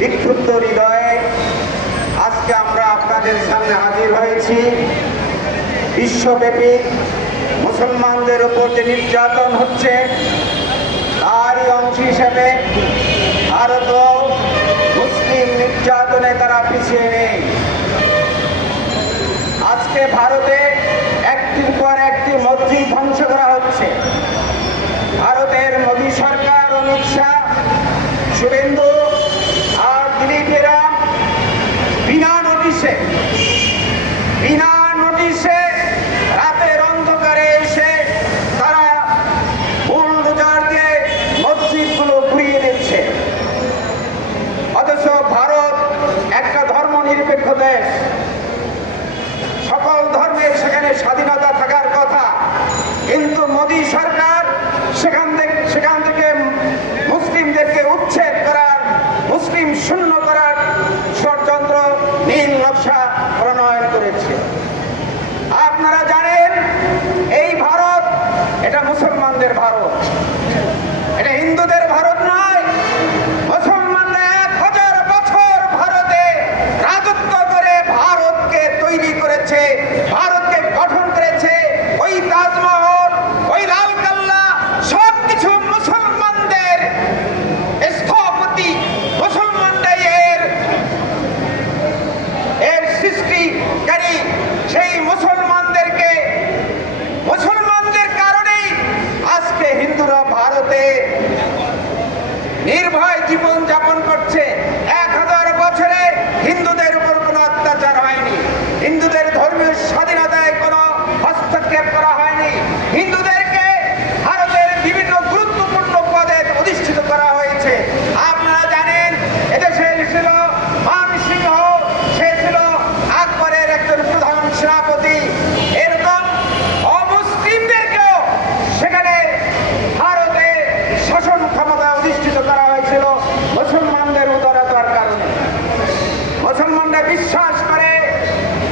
বিক্ষুব্ধ হৃদয়ে আজকে আমরা আপনাদের সামনে হাজির হয়েছি। বিশ্বব্যাপী মুসলমানদের উপর যে নির্যাতন হচ্ছে তারই অংশ হিসেবে ভারতও মুসলিম নির্যাতনে তারা পিছিয়ে নেই। আজকে ভারতে একটির পর একটি মসজিদ ধ্বংস করা হচ্ছে। ভারতের মোদী সরকার, অমিত শাহ, শুভেন্দু আর দিলীপেরা বিনা নোটিশে রাতের অন্ধকারে এসে তারা বুলডোজার দিয়ে মসজিদগুলো ঘুরিয়ে দিচ্ছে। অথচ ভারত একটা ধর্মনিরপেক্ষ দেশ, সকল ধর্মের সেখানে স্বাধীনতা থাকার কথা, কিন্তু মোদী সরকার সেখান থেকে মুসলিমদেরকে উচ্ছেদ করার, মুসলিম শূন্য করার ষড়যন্ত্র নীল নকশা প্রণয়ন করেছে। আপনারা জানেন এই ভারত এটা মুসলমানদের ভারত, এটা হিন্দুদের ভারত নয়। মুসলমানরা 1000 বছর ভারতে রাজত্ব করে ভারতকে তৈরি করেছে, ভারতকে গঠন করেছে। ওই তাজমহল, ওই লালকেল্লা সবকিছু মুসলমানদের স্থপতি, মুসলমানরাই এর সৃষ্টিকারী। সেই মুসলমানদের কারণেই আজকে হিন্দুরা ভারতে নির্ভয় জীবন যাপন করছে। 1000 বছরে হিন্দুদের উপর কোনো অত্যাচার হয়নি, হিন্দুদের ধর্মীয় স্বাধীনতায় কোনো হস্তক্ষেপ করা হয়নি, হিন্দুদেরকে ভারতের বিভিন্ন গুরুত্বপূর্ণ পদে অধিষ্ঠিত করা হয়েছে। আপনারা জানেন এদেশে ছিল মান সিংহ, সে ছিল আকবরের একজন প্রধান সেনাপতি। এরকম অমুসলিমদেরকেও সেখানে ভারতে শাসন ক্ষমতা অধিষ্ঠিত করা হয়েছিল মুসলমানদের উদারতার কারণে। মুসলমানরা বিশ্বাস করে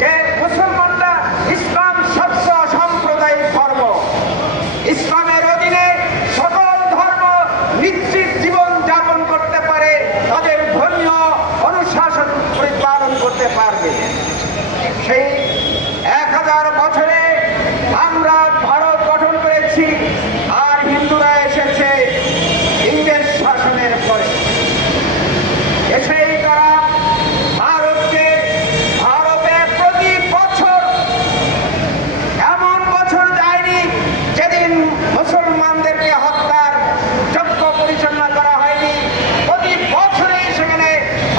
যে মুসলমানরা ইসলাম সর্ব সাম্প্রদায়িক ধর্ম, ইসলামের অধীনে সকল ধর্ম নিশ্চিত জীবন যাপন করতে পারে, তাদের ধর্মীয় অনুশাসন পরিপালন করতে পারবে। সেই 1000 বছরে আমরা ভারত গঠন করেছি, আর হিন্দুরা এসেছে ইংরেজ শাসনের পরে। এসেই তারা ভারতে প্রতি বছর এমন বছর যায়নি যেদিন মুসলমানদেরকে হত্যার যজ্ঞ পরিচালনা করা হয়নি। প্রতি বছরেই সেখানে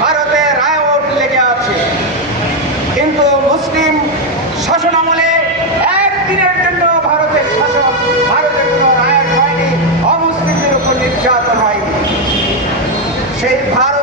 ভারতে রায়ট লেগে আছে। কিন্তু মুসলিম শাসনামলে একদিনের জন্য ভারতের কোনো রায়ট হয়নি, অমুসলিমদের উপর নির্যাতন হয়নি। সেই ভারত